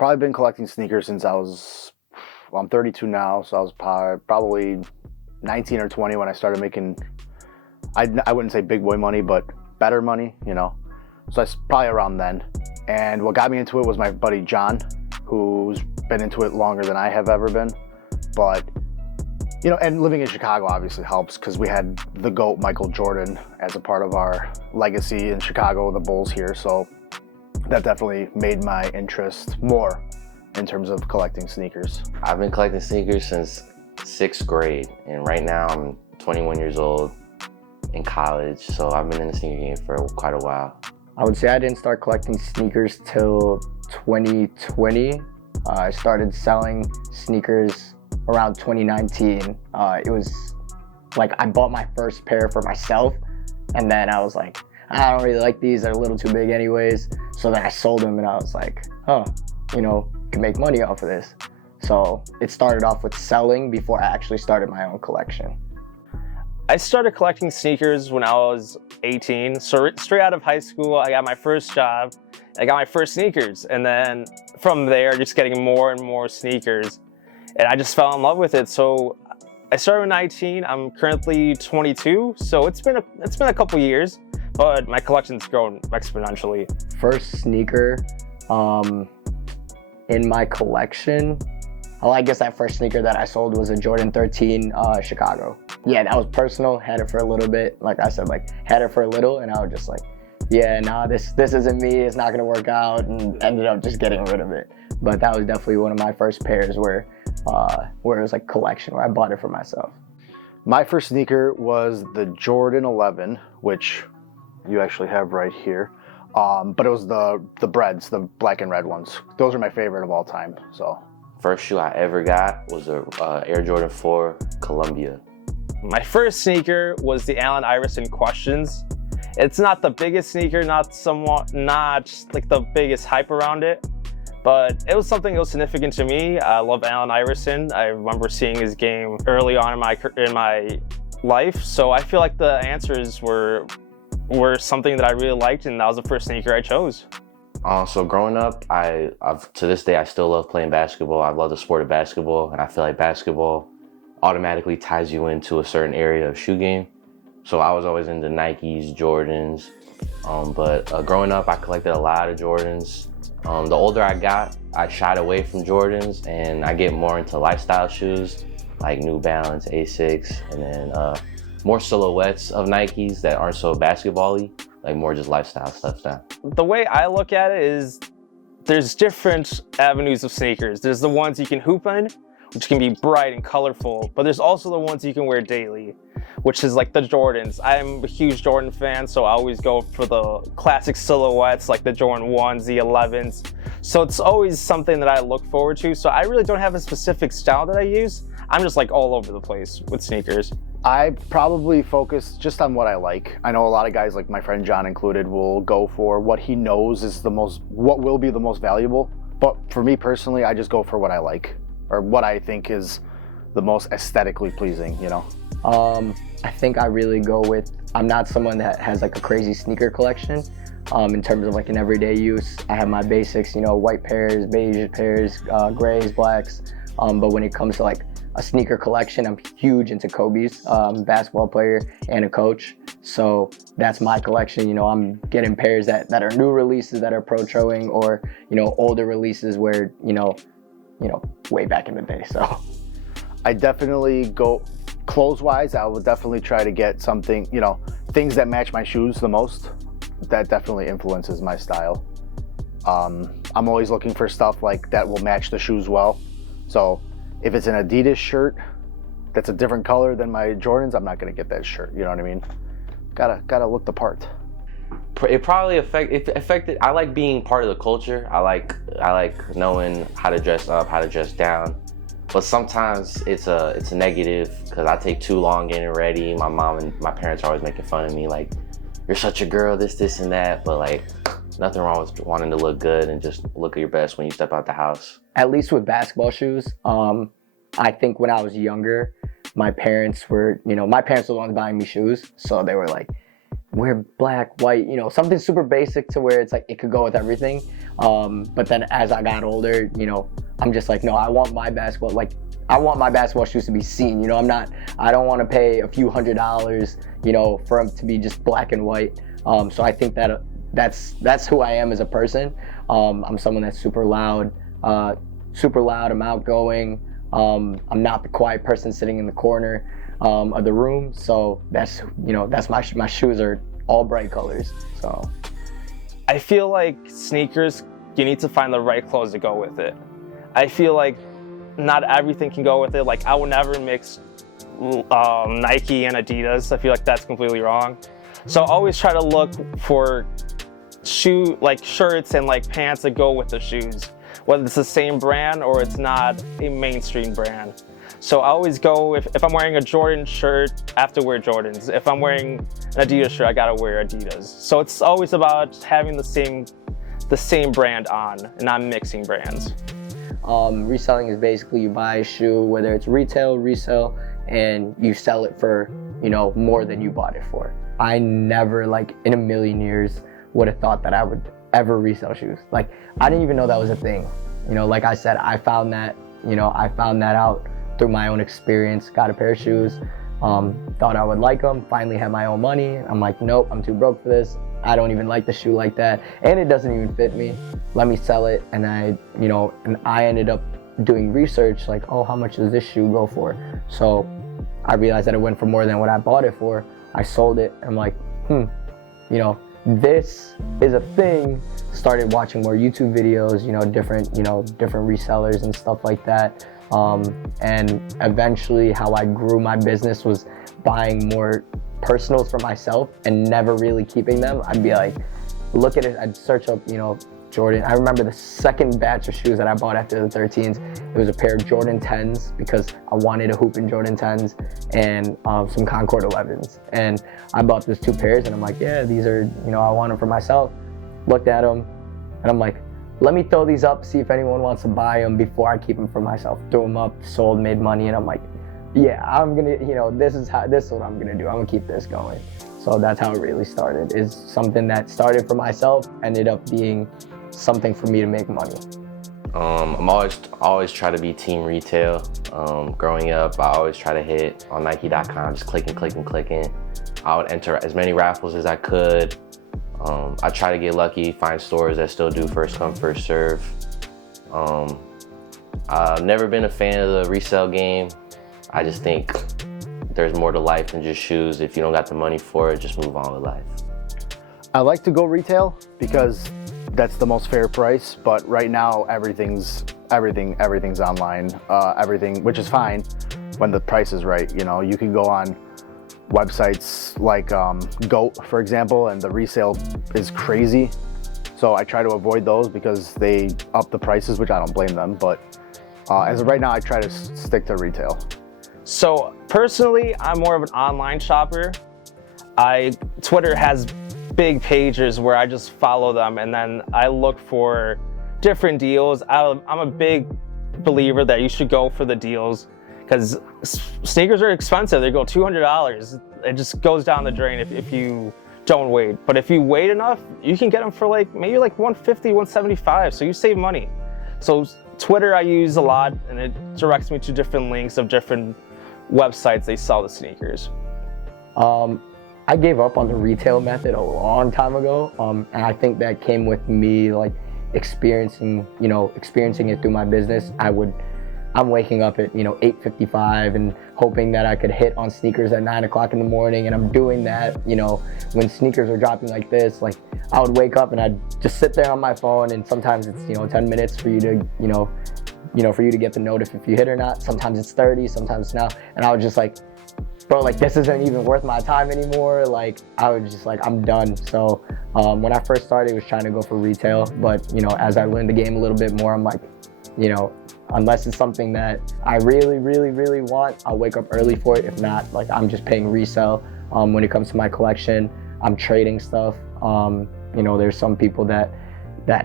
probably been collecting sneakers since I'm 32 now, so I was probably 19 or 20 when I started making, I wouldn't say big boy money, but better money, you know. So that's probably around then. And what got me into it was my buddy John, who's been into it longer than I have ever been. But, you know, and living in Chicago obviously helps because we had the GOAT Michael Jordan as a part of our legacy in Chicago, the Bulls here. So that definitely made my interest more in terms of collecting sneakers. I've been collecting sneakers since 6th grade, and right now I'm 21 years old in college, so I've been in the sneaker game for quite a while. I would say I didn't start collecting sneakers till 2020. I started selling sneakers around 2019. It was like I bought my first pair for myself, and then I was like, I don't really like these, they're a little too big anyways. So then I sold them and I was like, you know, can make money off of this. So it started off with selling before I actually started my own collection. I started collecting sneakers when I was 18. So straight out of high school, I got my first job. I got my first sneakers. And then from there, just getting more and more sneakers. And I just fell in love with it. So I started when 19. I'm currently 22. So it's been a couple years, but my collection's grown exponentially. First sneaker in my collection, well, I guess that first sneaker that I sold was a Jordan 13 Chicago. Yeah, that was personal, had it for a little bit. Like I said, had it for a little, and I was just like, yeah, nah, this isn't me, it's not gonna work out, and ended up just getting rid of it. But that was definitely one of my first pairs where it was like collection, where I bought it for myself. My first sneaker was the Jordan 11, which you actually have right here. But it was the Breads, the black and red ones. Those are my favorite of all time, so. First shoe I ever got was a Air Jordan 4 Columbia. My first sneaker was the Allen Iverson Questions. It's not the biggest sneaker, not like the biggest hype around it, but it was something that was significant to me. I love Allen Iverson. I remember seeing his game early on in my life, so I feel like the answers were something that I really liked, and that was the first sneaker I chose. So growing up, to this day, I still love playing basketball. I love the sport of basketball, and I feel like basketball automatically ties you into a certain area of shoe game. So I was always into Nikes, Jordans, but growing up, I collected a lot of Jordans. The older I got, I shied away from Jordans, and I get more into lifestyle shoes, like New Balance, Asics, and then more silhouettes of Nikes that aren't so basketball-y, like more just lifestyle stuff now. The way I look at it is there's different avenues of sneakers. There's the ones you can hoop in, which can be bright and colorful, but there's also the ones you can wear daily, which is like the Jordans. I'm a huge Jordan fan, so I always go for the classic silhouettes like the Jordan 1s, the 11s. So it's always something that I look forward to. So I really don't have a specific style that I use. I'm just like all over the place with sneakers. I probably focus just on what I like. I know a lot of guys, like my friend John included, will go for what he knows is what will be the most valuable. But for me personally, I just go for what I like, or what I think is the most aesthetically pleasing, you know? I think I really go with, I'm not someone that has like a crazy sneaker collection. In terms of like an everyday use, I have my basics, you know, white pairs, beige pairs, grays, blacks. But when it comes to like a sneaker collection, I'm huge into Kobe's. I'm a basketball player and a coach, so that's my collection. You know, I'm getting pairs that are new releases that are pro-showing, or you know, older releases where you know, way back in the day. So I definitely go clothes-wise. I will definitely try to get something, you know, things that match my shoes the most. That definitely influences my style. I'm always looking for stuff like that will match the shoes well. So if it's an Adidas shirt that's a different color than my Jordans, I'm not gonna get that shirt. You know what I mean? Gotta look the part. It probably affected. I like being part of the culture. I like knowing how to dress up, how to dress down. But sometimes it's a negative because I take too long getting ready. My mom and my parents are always making fun of me, like, you're such a girl, this and that. But like, nothing wrong with wanting to look good and just look at your best when you step out the house. At least with basketball shoes, I think when I was younger, my parents were the ones buying me shoes. So they were like, wear black, white, you know, something super basic to where it's like it could go with everything. But then as I got older, you know, I'm just like, no, I want my basketball shoes to be seen. You know, I don't want to pay a few $100s, you know, for them to be just black and white. So I think that that's who I am as a person. I'm someone that's super loud. I'm outgoing. I'm not the quiet person sitting in the corner of the room. So that's my shoes are all bright colors. So I feel like sneakers, you need to find the right clothes to go with it. I feel like not everything can go with it. Like I would never mix Nike and Adidas. I feel like that's completely wrong. So I always try to look for shirts and like pants that go with the shoes, whether it's the same brand or it's not a mainstream brand. So I always go, if I'm wearing a Jordan shirt, I have to wear Jordans. If I'm wearing an Adidas shirt, I gotta wear Adidas. So it's always about having the same brand on and not mixing brands. Reselling is basically you buy a shoe, whether it's retail, resale, and you sell it for, you know, more than you bought it for. I never, like, in a million years would have thought that I would ever resell shoes. Like, I didn't even know that was a thing. You know, like I said, I found that out through my own experience. Got a pair of shoes, thought I would like them, finally had my own money. I'm like, nope, I'm too broke for this. I don't even like the shoe like that, and it doesn't even fit me. Let me sell it. And I ended up doing research, like, oh, how much does this shoe go for? So I realized that it went for more than what I bought it for. I sold it. I'm like, you know, this is a thing. Started watching more YouTube videos, different resellers and stuff like that. And eventually how I grew my business was buying more personals for myself and never really keeping them. I'd be like, look at it, I'd search up, Jordan. I remember the second batch of shoes that I bought after the 13s. It was a pair of Jordan 10s because I wanted to hoop in Jordan 10s and some Concord 11s. And I bought those two pairs and I'm like, yeah, these are, I want them for myself. Looked at them and I'm like, let me throw these up, see if anyone wants to buy them before I keep them for myself. Threw them up, sold, made money, and I'm like, yeah, I'm gonna, this is what I'm gonna do. I'm gonna keep this going. So that's how it really started. Is something that started for myself, ended up being something for me to make money. I'm always try to be team retail. Growing up, I always try to hit on Nike.com, just clicking. I would enter as many raffles as I could. I try to get lucky, find stores that still do first come, first serve. I've never been a fan of the resale game. I just think there's more to life than just shoes. If you don't got the money for it, just move on with life. I like to go retail because that's the most fair price, but right now everything's online, which is fine when the price is right. You can go on websites like GOAT, for example, and the resale is crazy. So I try to avoid those because they up the prices, which I don't blame them. But as of right now, I try to stick to retail. So personally, I'm more of an online shopper. Twitter has big pages where I just follow them and then I look for different deals. I'm a big believer that you should go for the deals because sneakers are expensive. They go $200. It just goes down the drain if you don't wait. But if you wait enough, you can get them for maybe $150, $175. So you save money. So Twitter I use a lot and it directs me to different links of different websites they sell the sneakers. I gave up on the retail method a long time ago, and I think that came with me experiencing it through my business. I'm waking up at 8:55 and hoping that I could hit on sneakers at 9 o'clock in the morning, and I'm doing that. When sneakers are dropping like this, I would wake up and I'd just sit there on my phone, and sometimes it's 10 minutes for you to for you to get the note if you hit or not. Sometimes it's 30, sometimes now, and I was just like, bro, this isn't even worth my time anymore. I was just I'm done. So when I first started, I was trying to go for retail, but as I learned the game a little bit more, I'm like, unless it's something that I really, really, really want, I'll wake up early for it. If not, I'm just paying resale. When it comes to my collection, I'm trading stuff. There's some people that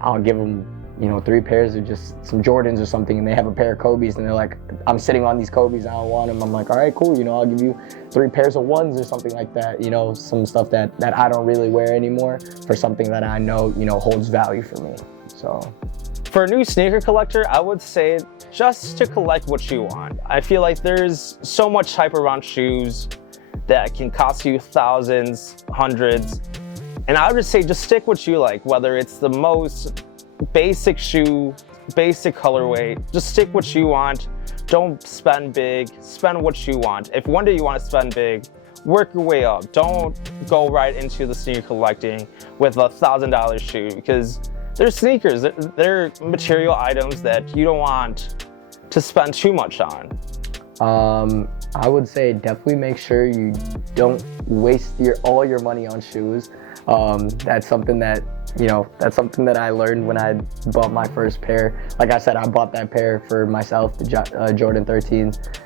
I'll give them you know, 3 pairs of just some Jordans or something, and they have a pair of Kobe's, and they're like, I'm sitting on these Kobe's, I don't want them. I'm like, all right, cool, you know, I'll give you 3 pairs of ones or something like that, you know, some stuff that I don't really wear anymore for something that I know, you know, holds value for me. So for a new sneaker collector, I would say just to collect what you want. I feel like there's so much hype around shoes that can cost you thousands, hundreds, and I would just say just stick what you like, whether it's the most basic shoe, basic colorway, just stick what you want. Don't spend big, spend what you want. If one day you want to spend big, work your way up. Don't go right into the sneaker collecting with a $1,000 shoe, because they're sneakers, they're material items that you don't want to spend too much on. I would say definitely make sure you don't waste all your money on shoes. That's something that, you know, that's something that I learned when I bought my first pair. Like I said, I bought that pair for myself, the Jordan 13s.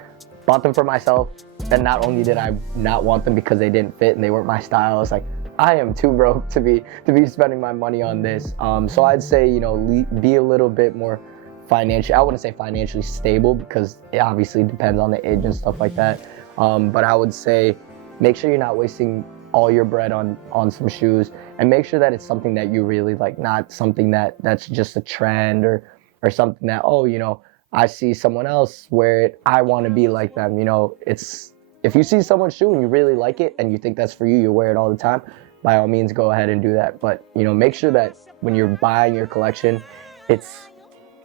Bought them for myself, and not only did I not want them because they didn't fit and they weren't my style, I was like, I am too broke to be spending my money on this. So I'd say, you know, be a little bit more financially, I wouldn't say financially stable, because it obviously depends on the age and stuff like that. But I would say make sure you're not wasting all your bread on some shoes, and make sure that it's something that you really like, not something that's just a trend or something that, oh, you know, I see someone else wear it, I want to be like them. You know, it's, if you see someone's shoe and you really like it and you think that's for you, you wear it all the time, by all means go ahead and do that. But, you know, make sure that when you're buying your collection, it's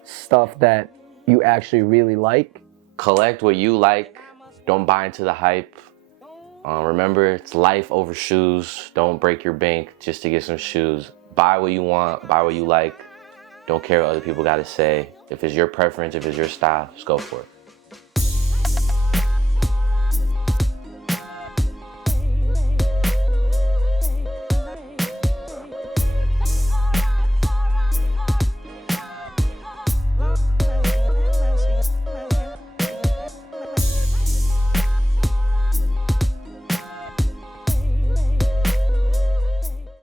stuff that you actually really like. Collect what you like. Don't buy into the hype. Remember, it's life over shoes. Don't break your bank just to get some shoes. Buy what you want, buy what you like. Don't care what other people got to say. If it's your preference, if it's your style, just go for it.